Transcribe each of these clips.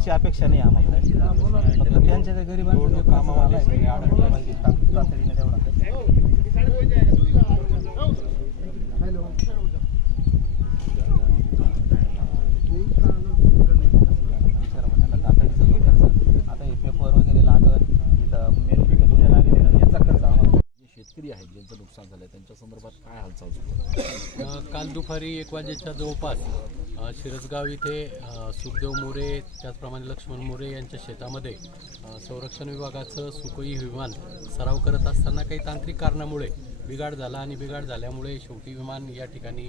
मदतीची अपेक्षा नाही आम्हाला फक्त त्यांच्या त्या गरिबांचं म्हणजे म्हणजे नुकसान आहे त्यांच्या संदर्भात काय हालचाल काल दुपारी एक वाजेच्या जवळपास शिरसगाव इथे सुखदेव मोरे त्याचप्रमाणे लक्ष्मण मोरे यांच्या शेतामध्ये संरक्षण विभागाचं सुखोई विमान सराव करत असताना काही तांत्रिक कारणामुळे बिघाड झाला आणि बिघाड झाल्यामुळे शेवटी विमान या ठिकाणी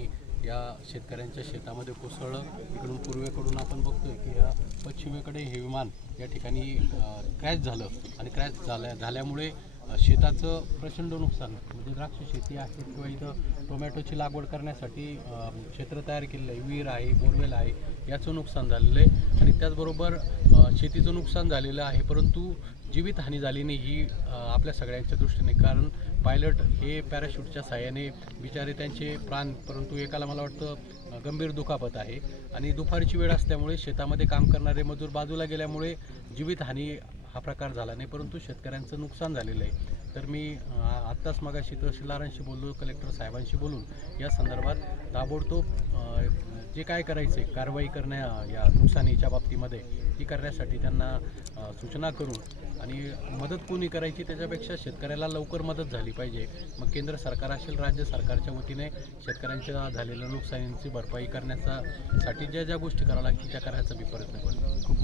या शेतकऱ्यांच्या शेतामध्ये कोसळलं इकडून पूर्वेकडून आपण बघतोय की या पश्चिमेकडे हे विमान या ठिकाणी क्रॅश झालं आणि क्रॅश झाल्या झाल्यामुळे शेताचं प्रचंड नुकसान म्हणजे द्राक्ष शेती आहे किंवा इथं टोमॅटोची लागवड करण्यासाठी क्षेत्र तयार केलेलं आहे विहीर आहे बोरवेल आहे याचं नुकसान झालेलं आहे आणि त्याचबरोबर शेतीचं नुकसान झालेलं आहे परंतु जीवितहानी झाली नाही ही आपल्या सगळ्यांच्या दृष्टीने कारण पायलट हे पॅराशूटच्या सहाय्याने बिचारे त्यांचे प्राण परंतु एकाला मला वाटतं गंभीर दुखापत आहे आणि दुपारची वेळ असल्यामुळे शेतामध्ये काम करणारे मजूर बाजूला गेल्यामुळे जीवितहानी हा प्रकार झाला नाही परंतु शेतकऱ्यांचं नुकसान झालेलं आहे तर मी आत्ताच मग तहसीलदारांशी बोललो कलेक्टर साहेबांशी बोलून या संदर्भात ताबडतोब जे काय करायचे कारवाई करण्या या नुकसानीच्या बाबतीमध्ये ती करण्यासाठी त्यांना सूचना करून आणि मदत कोणी करायची त्याच्यापेक्षा शेतकऱ्याला लवकर मदत झाली पाहिजे मग केंद्र सरकार असेल राज्य सरकारच्या वतीने शेतकऱ्यांच्या झालेल्या नुकसानीची भरपाई करण्याचा साठी ज्या ज्या गोष्टी करावं लागतील त्या करायचा मी प्रयत्न करतो